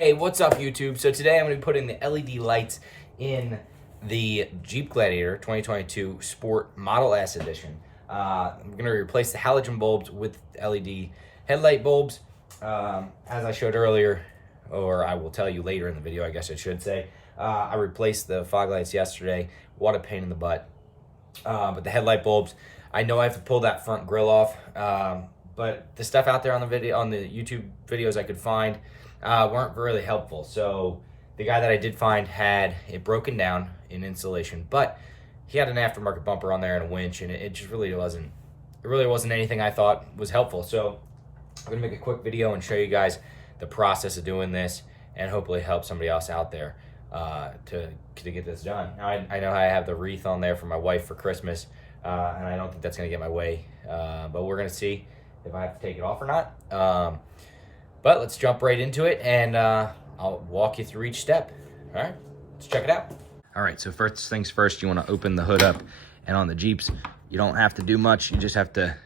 Hey, what's up YouTube? So today I'm going to be putting the LED lights in the Jeep Gladiator 2022 Sport Model S Edition. I'm going to replace the halogen bulbs with LED headlight bulbs. As I showed earlier, or I will tell you later in the video, I guess I should say, I replaced the fog lights yesterday. What a pain in the butt. But the headlight bulbs, I know I have to pull that front grill off, but the stuff out there on the YouTube videos I could find weren't really helpful. So the guy that I did find had it broken down in installation, but he had an aftermarket bumper on there and a winch, and it just really wasn't anything I thought was helpful. So I'm gonna make a quick video and show you guys the process of doing this, and hopefully help somebody else out there to get this done. Now, I know I have the wreath on there for my wife for Christmas, and I don't think that's gonna get my way, but we're gonna see if I have to take it off or not. But let's jump right into it, and I'll walk you through each step. All right, let's check it out. All right, so first things first, you want to open the hood up, and on the Jeeps, you don't have to do much. You just have to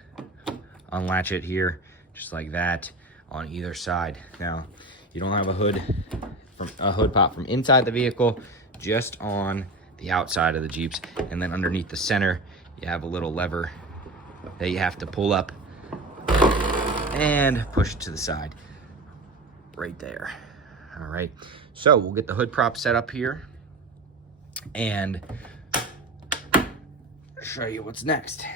unlatch it here, just like that, on either side. Now, you don't have a hood pop from inside the vehicle, just on the outside of the Jeeps, and then underneath the center, you have a little lever that you have to pull up and push it to the side. Right there. All right, so we'll get the hood prop set up here and show you what's next.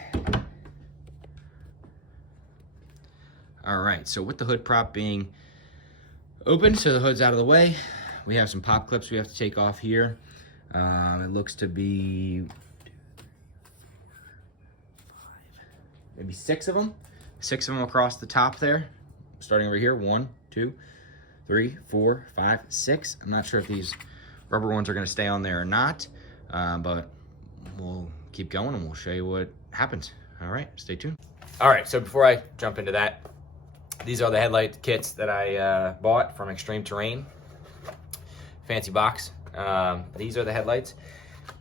All right, so with the hood prop being open, so the hood's out of the way, we have some pop clips we have to take off here. It looks to be maybe six of them across the top there, starting over here. 1, 2, 3, 4, 5, 6. I'm not sure if these rubber ones are going to stay on there or not, but we'll keep going and we'll show you what happens. All right, stay tuned. All right, so before I jump into that, these are the headlight kits that I bought from Extreme Terrain. Fancy box. These are the headlights.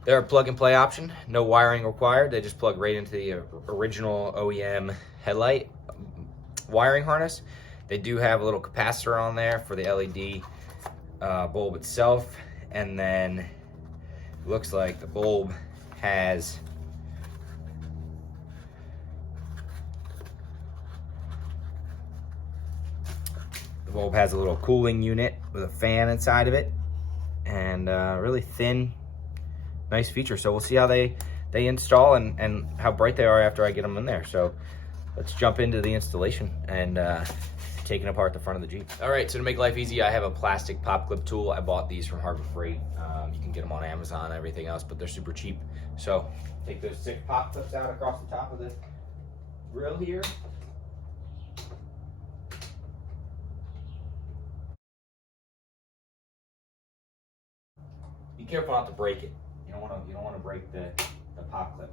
They're a plug-and-play option, no wiring required. They just plug right into the original OEM headlight wiring harness. They do have a little capacitor on there for the LED bulb itself, and then it looks like the bulb has a little cooling unit with a fan inside of it, and really thin, nice feature. So we'll see how they install and how bright they are after I get them in there. So let's jump into the installation and taking apart the front of the Jeep. All right, so to make life easy, I have a plastic pop clip tool. I bought these from Harbor Freight. You can get them on Amazon and everything else, but they're super cheap. So take those 6 pop clips out across the top of this grill here. Be careful not to break it. You don't want to break the pop clip.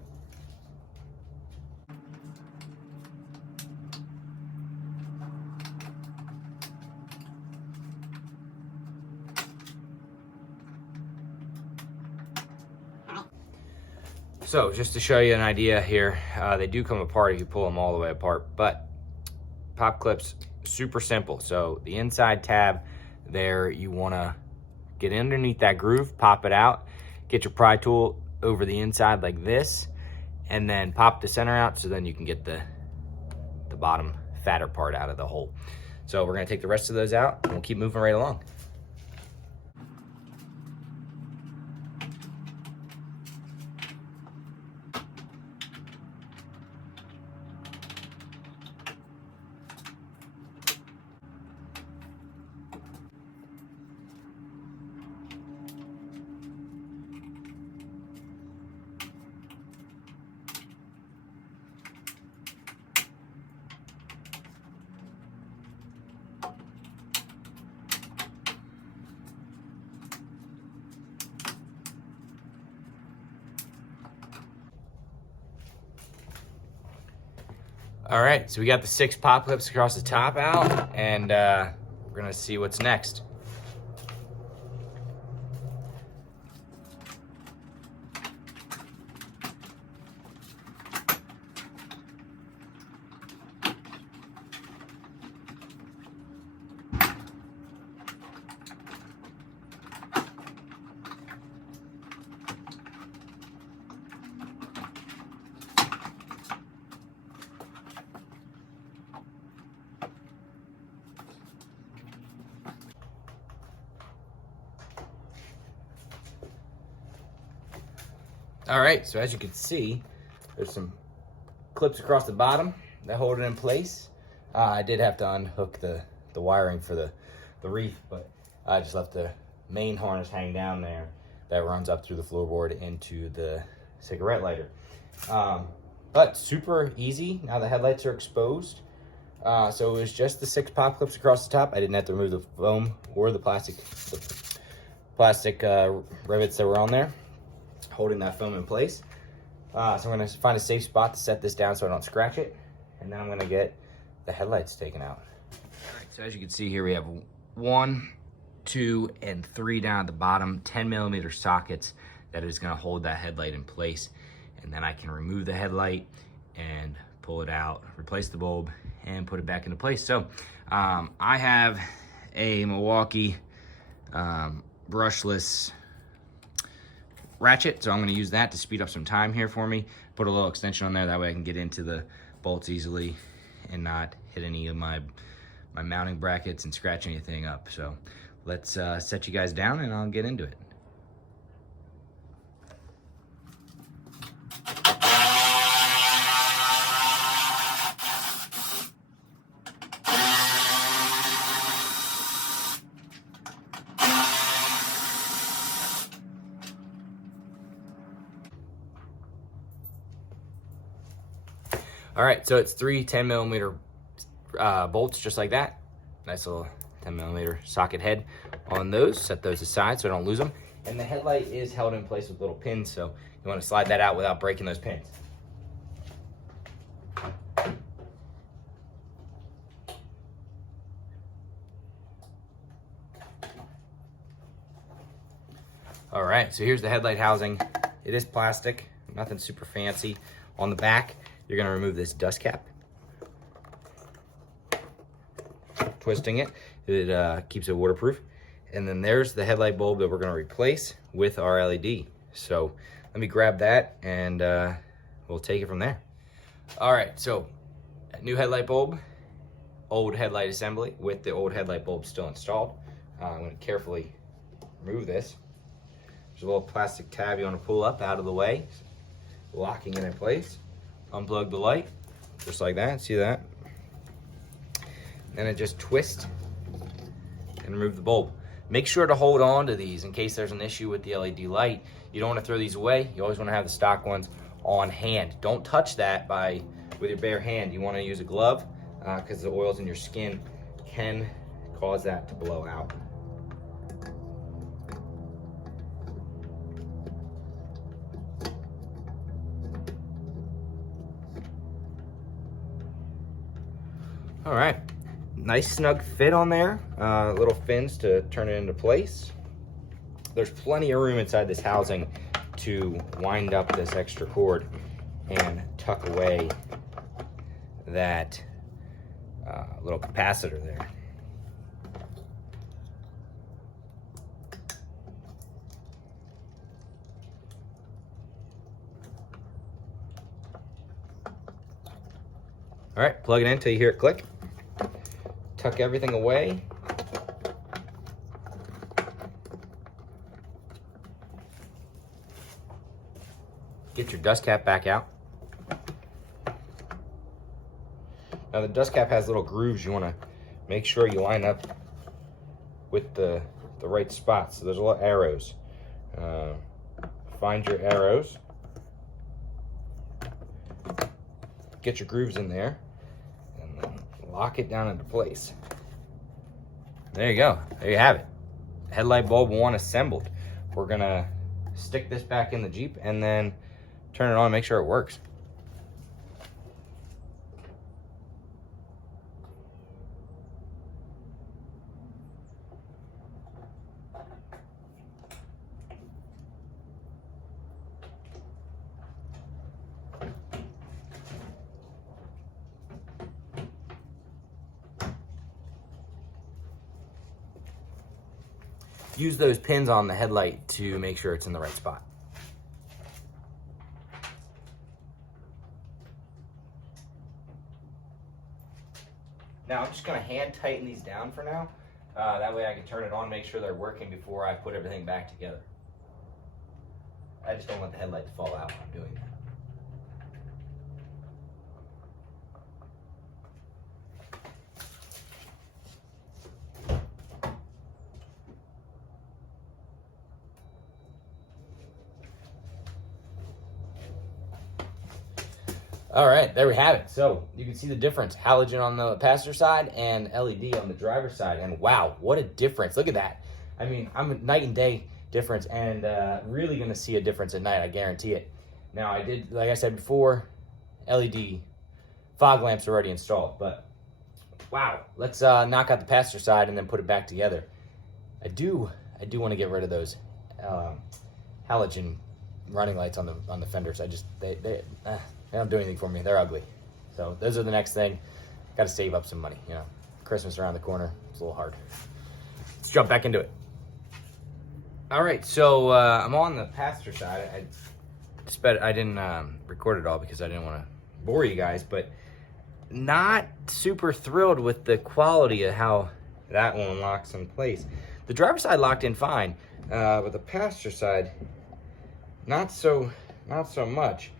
So just to show you an idea here, they do come apart if you pull them all the way apart, but pop clips, super simple. So the inside tab there, you wanna get underneath that groove, pop it out, get your pry tool over the inside like this, and then pop the center out so then you can get the bottom fatter part out of the hole. So we're gonna take the rest of those out and we'll keep moving right along. All right, so we got the 6 pop clips across the top out, and we're gonna see what's next. All right, so as you can see, there's some clips across the bottom that hold it in place. I did have to unhook the wiring for the reef, but I just left the main harness hang down there that runs up through the floorboard into the cigarette lighter. But super easy. Now the headlights are exposed. So it was just the 6 pop clips across the top. I didn't have to remove the foam or the plastic rivets that were on there, holding that foam in place. So I'm gonna find a safe spot to set this down so I don't scratch it. And then I'm gonna get the headlights taken out. All right, so as you can see here, we have 1, 2, and 3 down at the bottom, 10mm sockets that is gonna hold that headlight in place. And then I can remove the headlight and pull it out, replace the bulb, and put it back into place. So I have a Milwaukee brushless ratchet, so I'm gonna use that to speed up some time here for me. Put a little extension on there, that way I can get into the bolts easily and not hit any of my mounting brackets and scratch anything up. So let's set you guys down and I'll get into it. All right, so it's 3 10mm bolts just like that. Nice little 10mm socket head on those. Set those aside so I don't lose them. And the headlight is held in place with little pins, so you want to slide that out without breaking those pins. All right, so here's the headlight housing. It is plastic, nothing super fancy. On the back, you're gonna remove this dust cap. Twisting it, it keeps it waterproof. And then there's the headlight bulb that we're gonna replace with our LED. So let me grab that and we'll take it from there. All right, so new headlight bulb, old headlight assembly with the old headlight bulb still installed. I'm gonna carefully remove this. There's a little plastic tab you want to pull up out of the way, locking it in place. Unplug the light, just like that, see that? Then it just twists and remove the bulb. Make sure to hold on to these in case there's an issue with the LED light. You don't want to throw these away. You always want to have the stock ones on hand. Don't touch that with your bare hand. You want to use a glove because the oils in your skin can cause that to blow out. All right, nice snug fit on there. Little fins to turn it into place. There's plenty of room inside this housing to wind up this extra cord and tuck away that little capacitor there. All right, plug it in until you hear it click. Tuck everything away. Get your dust cap back out. Now the dust cap has little grooves. You want to make sure you line up with the right spots. So there's a lot of arrows. Find your arrows. Get your grooves in there and then lock it down into place. There you go. There you have it. Headlight bulb 1 assembled. We're gonna stick this back in the Jeep and then turn it on and make sure it works. Use those pins on the headlight to make sure it's in the right spot. Now I'm just gonna hand tighten these down for now. That way I can turn it on, make sure they're working before I put everything back together. I just don't want the headlight to fall out when I'm doing that. All right, there we have it. So you can see the difference. Halogen on the passenger side and LED on the driver's side. And wow, what a difference. Look at that. I mean, I'm a night and day difference, and really gonna see a difference at night, I guarantee it. Now I did, like I said before, LED fog lamps already installed, but wow, let's knock out the passenger side and then put it back together. I do wanna get rid of those halogen running lights on the fenders. They don't do anything for me. They're ugly. So those are the next thing. Got to save up some money. You know, Christmas around the corner. It's a little hard. Let's jump back into it. All right, so I'm on the passenger side. I didn't record it all because I didn't want to bore you guys, but not super thrilled with the quality of how that one locks in place. The driver's side locked in fine, but the passenger side, not so much.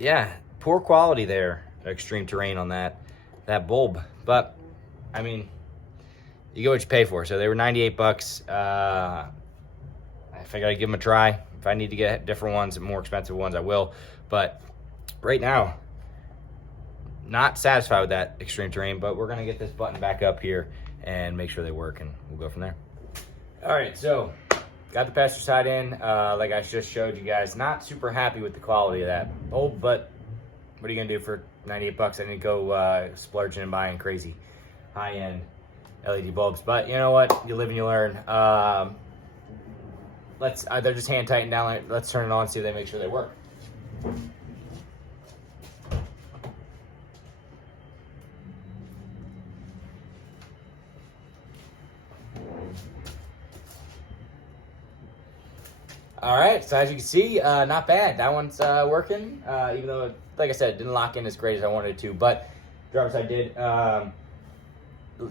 Yeah, poor quality there, extreme terrain on that bulb. But I mean, you get what you pay for. So they were 98 bucks. I figured I'd give them a try. If I need to get different ones and more expensive ones, I will. But right now, not satisfied with that extreme terrain, but we're gonna get this button back up here and make sure they work, and we'll go from there. All right, so got the passenger side in, like I just showed you guys. Not super happy with the quality of that bulb, but what are you gonna do for 98 bucks? I didn't go splurging and buying crazy high-end LED bulbs, but you know what? You live and you learn. They're just hand tightened down. Let's turn it on, see if they make sure they work. All right, so as you can see, not bad. That one's working, even though, like I said, it didn't lock in as great as I wanted it to, but driver's side did.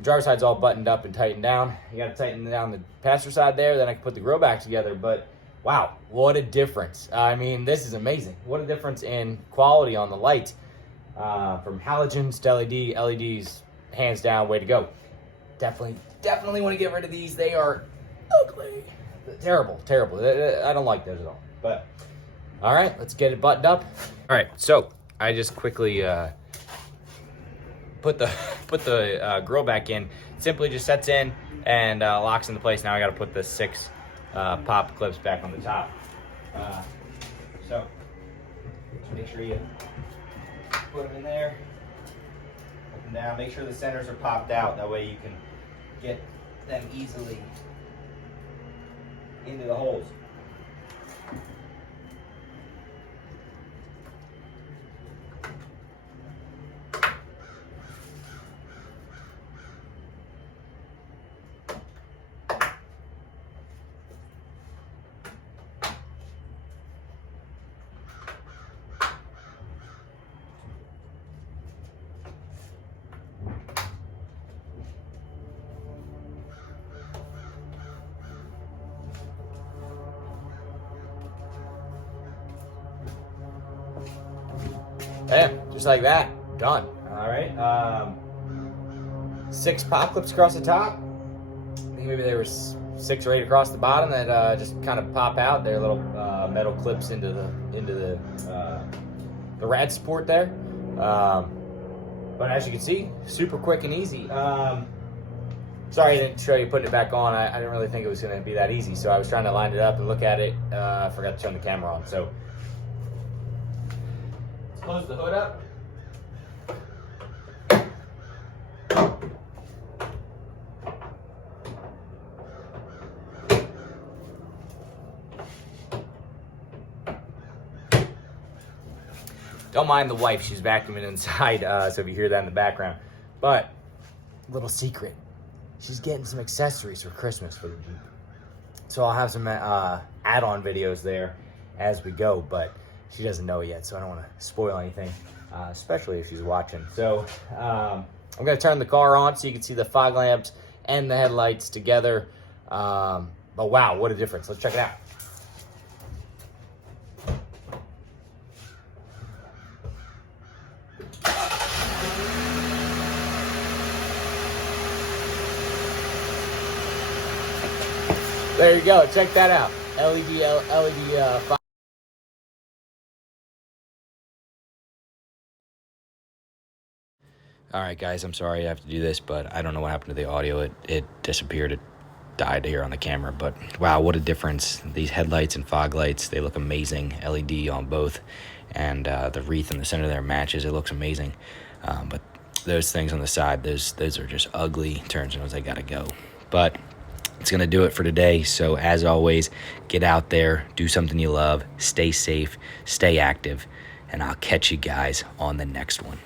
Driver's side's all buttoned up and tightened down. You got to tighten down the passenger side there, then I can put the grill back together, but wow, what a difference. I mean, this is amazing. What a difference in quality on the light. From halogens to LED, LEDs, hands down, way to go. Definitely want to get rid of these. They are ugly. Terrible. I don't like those at all. But all right, let's get it buttoned up. All right, so I just quickly put the grill back in. Simply just sets in and locks into place. Now I got to put the 6 pop clips back on the top. So just make sure you put them in there, put them down. Make sure the centers are popped out. That way you can get them easily into the holes. Bam, just like that, done. All right, 6 pop clips across the top. I think maybe there was 6 or 8 across the bottom that just kind of pop out. They're little metal clips into the rad support there. But as you can see, super quick and easy. Sorry I didn't show you putting it back on. I didn't really think it was going to be that easy, so I was trying to line it up and look at it. I forgot to turn the camera on, so. Close the hood up. Don't mind the wife, she's vacuuming inside, so if you hear that in the background. But, little secret, she's getting some accessories for Christmas for the Jeep. So I'll have some add-on videos there as we go, but she doesn't know it yet, so I don't want to spoil anything, especially if she's watching. So I'm going to turn the car on so you can see the fog lamps and the headlights together. But wow, what a difference. Let's check it out. There you go. Check that out. LED fog. All right, guys, I'm sorry I have to do this, but I don't know what happened to the audio. It disappeared. It died here on the camera, but wow, what a difference. These headlights and fog lights, they look amazing. LED on both, and the wreath in the center there matches. It looks amazing. But those things on the side, those are just ugly turns nose. They gotta go. But it's gonna do it for today. So as always, get out there, do something you love, stay safe, stay active, and I'll catch you guys on the next one.